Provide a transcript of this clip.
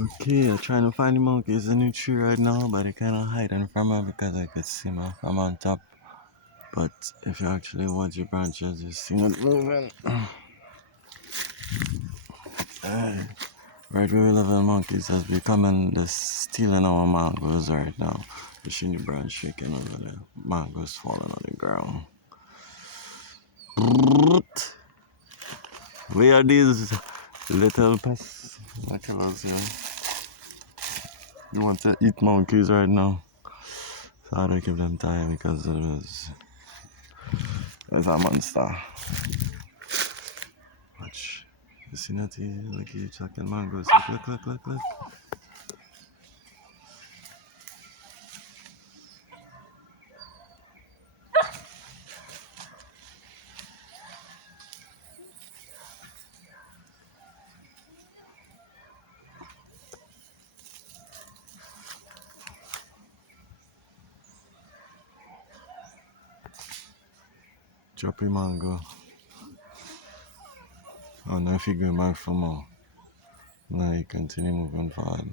Okay, I'm trying to find the monkeys in the tree right now, but they kind of hiding from me because I could see them from on top. But if you actually watch the branches, you see it moving. Hey, right where we live in monkeys has becoming the stealing our mangoes right now. You see the branch shaking over there. Mangoes falling on the ground. Where are these little pests? What killers here? You want to eat monkeys right now? So I don't give them time because there's a monster. Watch. You see that here? Look, you chucking mangoes. Look. Drop your mango. Oh, now if you're going back for more. Now you continue moving forward.